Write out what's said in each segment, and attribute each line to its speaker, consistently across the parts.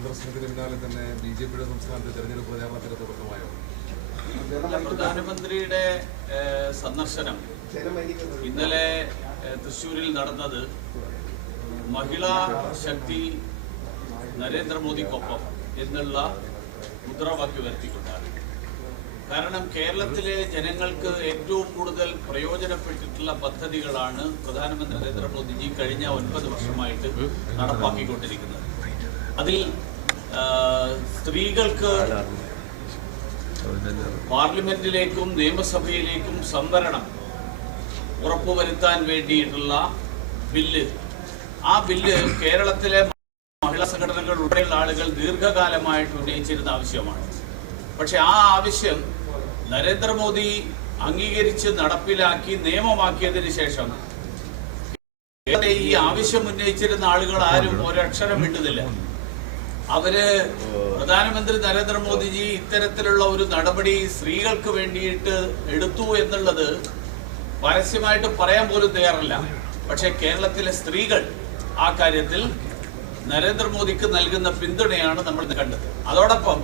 Speaker 1: സന്ദർശനത്തിന് പിന്നാലെ തന്നെ ബി ജെ പിയുടെ സംസ്ഥാനത്തെ തെരഞ്ഞെടുപ്പ് പ്രചാരണത്തിന് തുടക്കമായോ?
Speaker 2: പ്രധാനമന്ത്രിയുടെ സന്ദർശനം. ഇന്നലെ തൃശൂരിൽ നടന്നത് മഹിളാ ശക്തി നരേന്ദ്രമോദിക്കൊപ്പം എന്നുള്ള മുദ്രാവാക്യം ഉയർത്തിക്കൊണ്ടാണ് കാരണം കേരളത്തിലെ ജനങ്ങൾക്ക് ഏറ്റവും കൂടുതൽ പ്രയോജനപ്പെട്ടിട്ടുള്ള പദ്ധതികളാണ് പ്രധാനമന്ത്രി നരേന്ദ്രമോദിജി കഴിഞ്ഞ ഒൻപത് വർഷമായിട്ട് നടപ്പാക്കിക്കൊണ്ടിരിക്കുന്നത്. അതിൽ സ്ത്രീകൾക്ക് പാർലമെന്റിലേക്കും നിയമസഭയിലേക്കും സംവരണം ഉറപ്പുവരുത്താൻ വേണ്ടിയിട്ടുള്ള ബില്ല്. ആ ബില്ല് കേരളത്തിലെ മഹിളാ സംഘടനകൾ ഉൾപ്പെടെയുള്ള ആളുകൾ ദീർഘകാലമായിട്ട് ഉന്നയിച്ചിരുന്ന ആവശ്യമാണ്. പക്ഷെ ആ ആവശ്യം നരേന്ദ്രമോദി അംഗീകരിച്ച് നടപ്പിലാക്കി നിയമമാക്കിയതിന് ശേഷം ഈ ആവശ്യം ഉന്നയിച്ചിരുന്ന ആളുകൾ ആരും ഒരക്ഷരം വിട്ടുന്നില്ല അവർ പ്രധാനമന്ത്രി നരേന്ദ്രമോദിജി ഇത്തരത്തിലുള്ള ഒരു നടപടി സ്ത്രീകൾക്ക് വേണ്ടിയിട്ട് എടുത്തു എന്നുള്ളത് പരസ്യമായിട്ട് പറയാൻ പോലും തയ്യാറല്ല. പക്ഷെ കേരളത്തിലെ സ്ത്രീകൾ ആ കാര്യത്തിൽ നരേന്ദ്രമോദിക്ക് നൽകുന്ന പിന്തുണയാണ് നമ്മൾ കണ്ടത്. അതോടൊപ്പം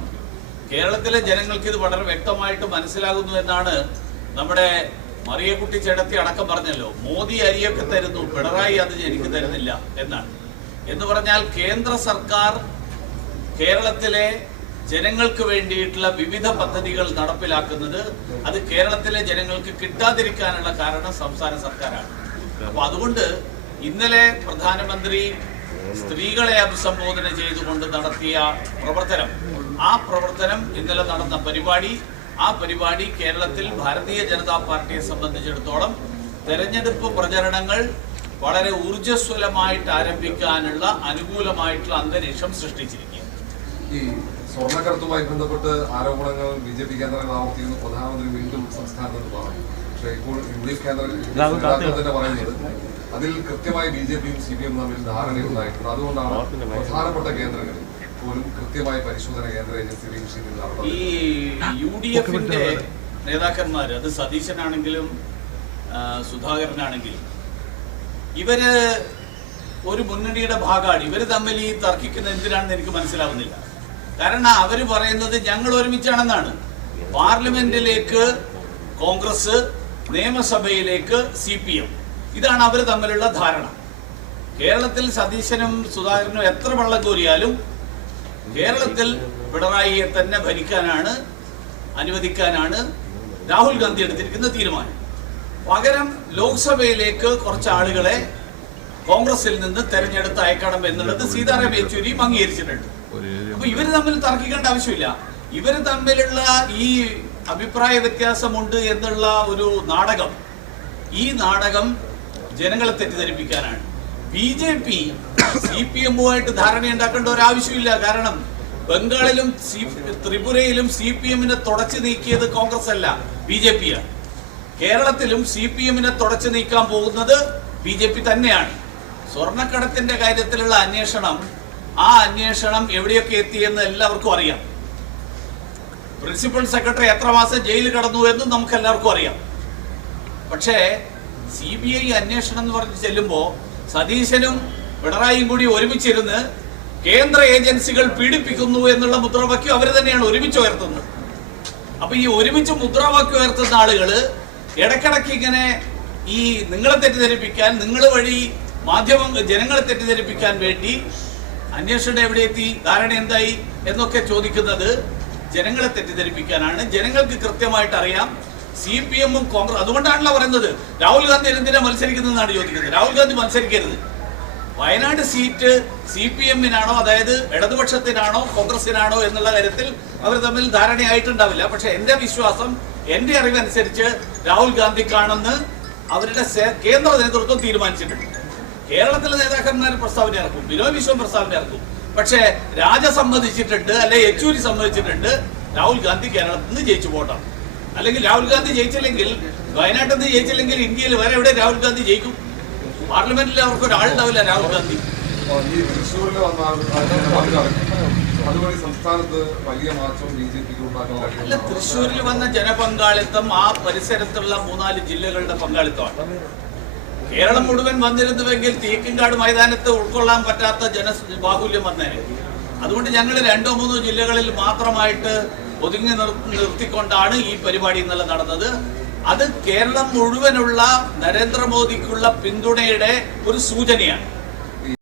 Speaker 2: കേരളത്തിലെ ജനങ്ങൾക്ക് ഇത് വളരെ വ്യക്തമായിട്ട് മനസ്സിലാകുന്നു എന്നാണ് നമ്മുടെ മറിയക്കുട്ടി ചേട്ടത്തി അടക്കം പറഞ്ഞല്ലോ. മോദി അരിയൊക്കെ തരുന്നു പിണറായി അത് എനിക്ക് തരുന്നില്ല എന്നാണ്. എന്ന് പറഞ്ഞാൽ കേന്ദ്ര സർക്കാർ കേരളത്തിലെ ജനങ്ങൾക്ക് വേണ്ടിയിട്ടുള്ള വിവിധ പദ്ധതികൾ നടപ്പിലാക്കുന്നത് അത് കേരളത്തിലെ ജനങ്ങൾക്ക് കിട്ടാതിരിക്കാനുള്ള കാരണം സംസ്ഥാന സർക്കാരാണ്. അപ്പൊ അതുകൊണ്ട് ഇന്നലെ പ്രധാനമന്ത്രി സ്ത്രീകളെ അഭിസംബോധന ചെയ്തുകൊണ്ട് നടത്തിയ പ്രവർത്തനം ആ പ്രവർത്തനം ഇന്നലെ നടന്ന പരിപാടി ആ പരിപാടി കേരളത്തിൽ ഭാരതീയ ജനതാ പാർട്ടിയെ സംബന്ധിച്ചിടത്തോളം തെരഞ്ഞെടുപ്പ് പ്രചരണങ്ങൾ വളരെ ഊർജസ്വലമായിട്ട് ആരംഭിക്കാനുള്ള അനുകൂലമായിട്ടുള്ള അന്തരീക്ഷം സൃഷ്ടിച്ചിരിക്കുകയാണ്.
Speaker 1: ഈ സ്വർണക്കടത്തുമായി ബന്ധപ്പെട്ട് ആരോപണങ്ങൾ ബി ജെ പി കേന്ദ്രങ്ങൾ ആവർത്തിക്കുന്നു. പ്രധാനമന്ത്രി വീണ്ടും സംസ്ഥാനത്ത് പറഞ്ഞു. പക്ഷേ ഇപ്പോൾ യു ഡി എഫ് കേന്ദ്ര തന്നെ പറയുന്നത് അതിൽ കൃത്യമായി ബി ജെ പിയും സി പി എം തമ്മിൽ ധാരണയുണ്ടായിട്ടുണ്ട്. അതുകൊണ്ടാണ് പ്രധാനപ്പെട്ട കേന്ദ്രങ്ങളിൽ പോലും കൃത്യമായ പരിശോധന കേന്ദ്ര ഏജൻസി വിഷയത്തിൽ നടത്തുന്നത്
Speaker 2: ഈ യു ഡി എഫിന്റെ നേതാക്കന്മാർ അത് സതീശനാണെങ്കിലും സുധാകരനാണെങ്കിലും ഇവർ ഒരു മുന്നണിയുടെ ഭാഗമാണ്. ഇവർ തമ്മിൽ ഈ തർക്കിക്കുന്ന എന്തിനാണെന്ന് എനിക്ക് മനസ്സിലാവുന്നില്ല. കാരണം അവർ പറയുന്നത് ഞങ്ങൾ ഒരുമിച്ചാണെന്നാണ്. പാർലമെന്റിലേക്ക് കോൺഗ്രസ് നിയമസഭയിലേക്ക് സി പി എം. ഇതാണ് അവർ തമ്മിലുള്ള ധാരണ. കേരളത്തിൽ സതീശനും സുധാകരനും എത്ര വെള്ളം കോരിയാലും കേരളത്തിൽ പിണറായിയെ തന്നെ ഭരിക്കാനാണ് അനുവദിക്കാനാണ് രാഹുൽ ഗാന്ധി എടുത്തിരിക്കുന്ന തീരുമാനം. പകരം ലോക്സഭയിലേക്ക് കുറച്ച് ആളുകളെ കോൺഗ്രസിൽ നിന്ന് തെരഞ്ഞെടുത്ത് അയക്കണം എന്നുള്ളത് സീതാറാം യെച്ചൂരിയും അംഗീകരിച്ചിട്ടുണ്ട്. അപ്പൊ ഇവർ തമ്മിൽ തർക്കിക്കേണ്ട ആവശ്യമില്ല. ഇവർ തമ്മിലുള്ള ഈ അഭിപ്രായ വ്യത്യാസമുണ്ട് എന്നുള്ള ഒരു നാടകം. ഈ നാടകം ജനങ്ങളെ തെറ്റിദ്ധരിപ്പിക്കാനാണ്. B J P C P എമ്മുമായിട്ട് ധാരണയുണ്ടാക്കേണ്ട ഒരു ആവശ്യമില്ല കാരണം ബംഗാളിലും ത്രിപുരയിലും സി പി എമ്മിനെ തുടച്ചു നീക്കിയത് കോൺഗ്രസ് അല്ല ബി ജെ പി ആണ് കേരളത്തിലും സി പി എമ്മിനെ തുടച്ചു നീക്കാൻ പോകുന്നത് ബി ജെ പി തന്നെയാണ്. സ്വർണക്കടത്തിന്റെ കാര്യത്തിലുള്ള അന്വേഷണം ആ അന്വേഷണം എവിടെയൊക്കെ എത്തിയെന്ന് എല്ലാവർക്കും അറിയാം. പ്രിൻസിപ്പൽ സെക്രട്ടറി എത്ര മാസം ജയിലിൽ കടന്നു എന്നും നമുക്ക് എല്ലാവർക്കും അറിയാം. പക്ഷേ സി ബി ഐ അന്വേഷണം എന്ന് പറഞ്ഞ് ചെല്ലുമ്പോൾ സതീശനും പിണറായിയും കൂടി ഒരുമിച്ചിരുന്ന് കേന്ദ്ര ഏജൻസികൾ പീഡിപ്പിക്കുന്നു എന്നുള്ള മുദ്രാവാക്യം അവർ തന്നെയാണ് ഒരുമിച്ച് ഉയർത്തുന്നത്. അപ്പൊ ഈ ഒരുമിച്ച് മുദ്രാവാക്യം ഉയർത്തുന്ന ആളുകൾ ഇടക്കിടക്ക് ഇങ്ങനെ ഈ നിങ്ങളെ തെറ്റിദ്ധരിപ്പിക്കാൻ നിങ്ങൾ വഴി മാധ്യമം ജനങ്ങളെ തെറ്റിദ്ധരിപ്പിക്കാൻ വേണ്ടി അന്വേഷണം എവിടെ എത്തി ധാരണ എന്തായി? എന്നൊക്കെ ചോദിക്കുന്നത് ജനങ്ങളെ തെറ്റിദ്ധരിപ്പിക്കാനാണ്. ജനങ്ങൾക്ക് കൃത്യമായിട്ട് അറിയാം. സി പി എമ്മും കോൺഗ്രസ് അതുകൊണ്ടാണല്ലോ പറയുന്നത്. രാഹുൽ ഗാന്ധി എന്തിനാ മത്സരിക്കുന്നതെന്നാണ് ചോദിക്കുന്നത്. രാഹുൽ ഗാന്ധി മത്സരിക്കരുത്. വയനാട് സീറ്റ് സി പി എമ്മിനാണോ അതായത് ഇടതുപക്ഷത്തിനാണോ കോൺഗ്രസിനാണോ എന്നുള്ള കാര്യത്തിൽ അവർ തമ്മിൽ ധാരണയായിട്ടുണ്ടാവില്ല. പക്ഷെ എന്റെ വിശ്വാസം എന്റെ അറിവനുസരിച്ച് രാഹുൽ ഗാന്ധിക്കാണെന്ന് അവരുടെ കേന്ദ്ര നേതൃത്വം തീരുമാനിച്ചിട്ടുണ്ട്. കേരളത്തിലെ നേതാക്കന്മാർ പ്രസ്താവന ഇറക്കും. ബിനോയ് വിശ്വം പ്രസ്താവന ഇറക്കും. പക്ഷേ രാജ സമ്മതിച്ചിട്ടുണ്ട് അല്ലെ യെച്ചൂരി സമ്മതിച്ചിട്ടുണ്ട് രാഹുൽ ഗാന്ധി കേരളത്തിൽ നിന്ന് ജയിച്ചു പോട്ടാം അല്ലെങ്കിൽ രാഹുൽ ഗാന്ധി ജയിച്ചില്ലെങ്കിൽ വയനാട്ടിൽ നിന്ന് ജയിച്ചില്ലെങ്കിൽ ഇന്ത്യയിൽ വേറെ എവിടെ രാഹുൽ ഗാന്ധി ജയിക്കും? പാർലമെന്റിൽ അവർക്ക് ഒരാളുണ്ടാവില്ല രാഹുൽ ഗാന്ധി.
Speaker 1: ഈ തൃശ്ശൂരിൽ വന്ന അതുവഴി സംസ്ഥാനത്ത് വലിയ മാറ്റം ബി ജെ പിക്ക് ഉണ്ടാക്കാൻ
Speaker 2: അല്ല തൃശ്ശൂരിൽ വന്ന ജനപങ്കാളിത്തം ആ പരിസരത്തുള്ള മൂന്നാൽ ജില്ലകളുടെ പങ്കാളിത്തമാണ്. കേരളം മുഴുവൻ വന്നിരുന്നുവെങ്കിൽ തീക്കിൻകാട് മൈതാനത്ത് ഉൾക്കൊള്ളാൻ പറ്റാത്ത ജന ബാഹുല്യം വന്നേനെ അതുകൊണ്ട് ഞങ്ങൾ രണ്ടോ മൂന്നോ ജില്ലകളിൽ മാത്രമായിട്ട് ഒതുങ്ങി നിർ- നിർത്തിക്കൊണ്ടാണ് ഈ പരിപാടി ഇന്നലെ നടന്നത്. അത് കേരളം മുഴുവനുള്ള നരേന്ദ്രമോദിക്കുള്ള പിന്തുണയുടെ ഒരു സൂചനയാണ്.